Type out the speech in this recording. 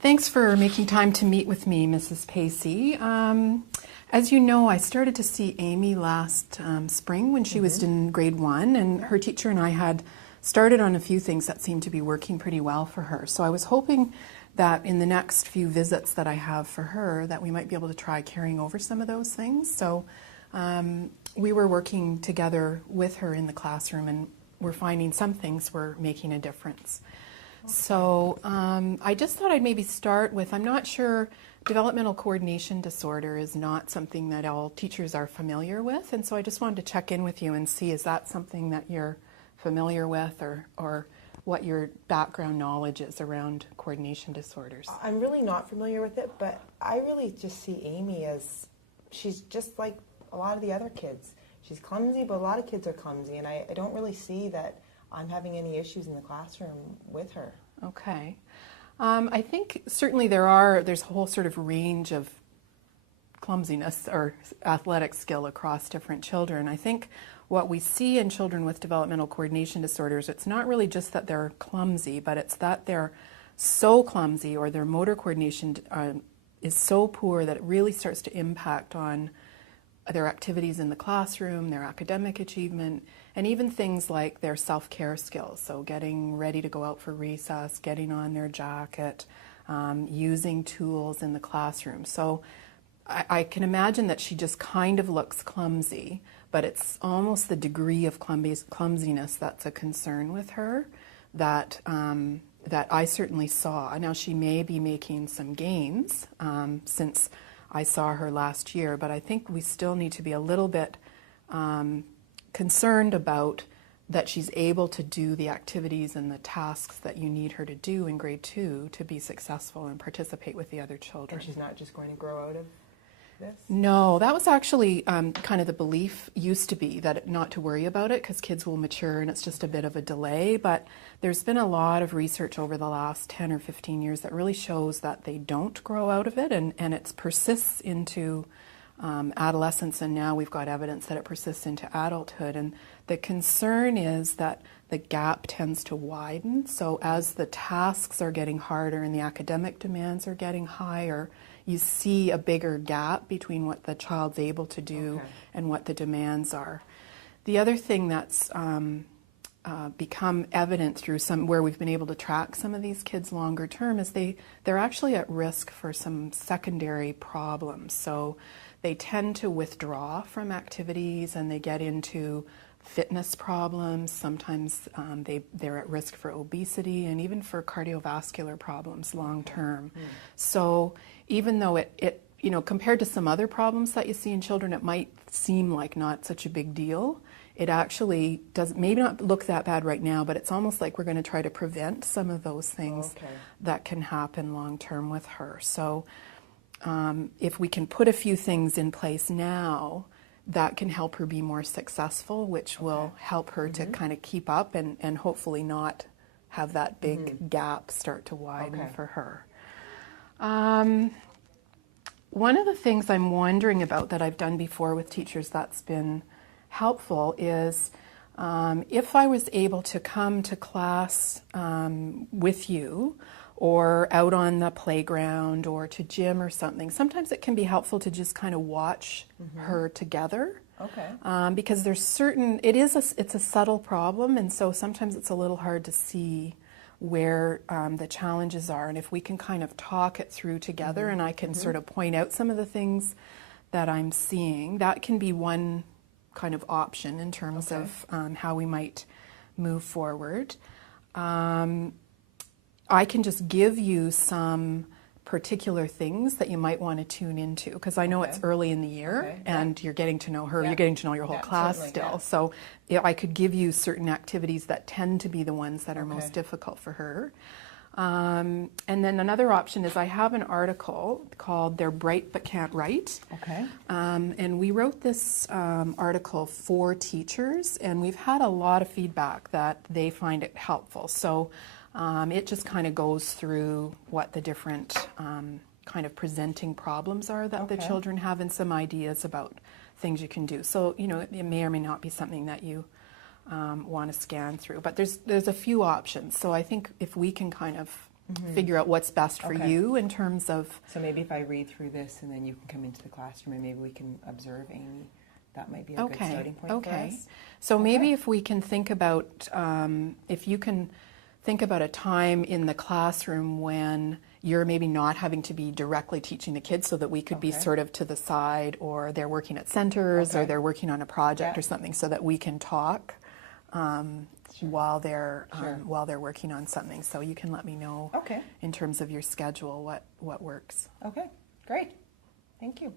Thanks for making time to meet with me, Mrs. Pacey. As you know, I started to see Amy last spring when she was in grade 1, and her teacher and I had started on a few things that seemed to be working pretty well for her. So I was hoping that in the next few visits that I have for her, that we might be able to try carrying over some of those things. So we were working together with her in the classroom, and we're finding some things were making a difference. So I just thought I'd maybe start with, I'm not sure, developmental coordination disorder is not something that all teachers are familiar with, and so I just wanted to check in with you and see, is that something that you're familiar with, or what your background knowledge is around coordination disorders? I'm really not familiar with it, but I really just see Amy as, she's just like a lot of the other kids. She's clumsy, but a lot of kids are clumsy, and I don't really see that I'm having any issues in the classroom with her. Okay. I think certainly there's a whole sort of range of clumsiness or athletic skill across different children. I think what we see in children with developmental coordination disorders, it's not really just that they're clumsy, but it's that they're so clumsy or their motor coordination is so poor that it really starts to impact on their activities in the classroom, their academic achievement, and even things like their self-care skills. So getting ready to go out for recess, getting on their jacket, using tools in the classroom. So I can imagine that she just kind of looks clumsy, but it's almost the degree of clumsiness that's a concern with her that I certainly saw. Now, she may be making some gains since I saw her last year, but I think we still need to be a little bit concerned about that she's able to do the activities and the tasks that you need her to do in grade 2 to be successful and participate with the other children. And she's not just going to grow out of this? No, that was actually kind of the belief used to be, that not to worry about it because kids will mature and it's just a bit of a delay, but there's been a lot of research over the last 10 or 15 years that really shows that they don't grow out of it, and it persists into adolescence, and now we've got evidence that it persists into adulthood. And the concern is that the gap tends to widen, so as the tasks are getting harder and the academic demands are getting higher, you see a bigger gap between what the child's able to do and what the demands are. The other thing that's become evident through where we've been able to track some of these kids longer term is they're actually at risk for some secondary problems. So they tend to withdraw from activities and they get into fitness problems. Sometimes they're at risk for obesity and even for cardiovascular problems long term. So even though it compared to some other problems that you see in children, it might seem like not such a big deal. It actually does maybe not look that bad right now, but it's almost like we're going to try to prevent some of those things that can happen long term with her. So if we can put a few things in place now, that can help her be more successful, which will help her to kind of keep up and hopefully not have that big gap start to widen for her. One of the things I'm wondering about that I've done before with teachers that's been helpful is if I was able to come to class with you or out on the playground or to gym or something, sometimes it can be helpful to just kind of watch her together. Because there's it's a subtle problem, and so sometimes it's a little hard to see where the challenges are, and if we can kind of talk it through together and I can sort of point out some of the things that I'm seeing, that can be one kind of option in terms of how we might move forward. I can just give you some particular things that you might want to tune into, because I know it's early in the year and you're getting to know her, you're getting to know your whole class still. So I could give you certain activities that tend to be the ones that are most difficult for her. And then another option is I have an article called They're Bright But Can't Write. And we wrote this article for teachers, and we've had a lot of feedback that they find it helpful. So it just kind of goes through what the different kind of presenting problems are that the children have and some ideas about things you can do. So, it may or may not be something that you want to scan through, but there's a few options. So I think if we can kind of figure out what's best for Okay. you in terms of. So maybe if I read through this and then you can come into the classroom and maybe we can observe Amy, that might be a good starting point for us. So maybe Okay. if we can think about, if you can think about a time in the classroom when you're maybe not having to be directly teaching the kids, so that we could be Okay. sort of to the side, or they're working at centers, or Okay. they're working on a project Yeah. or something, so that we can talk while they're Sure. while they're working on something. So you can let me know Okay. in terms of your schedule what works. Okay, great. Thank you.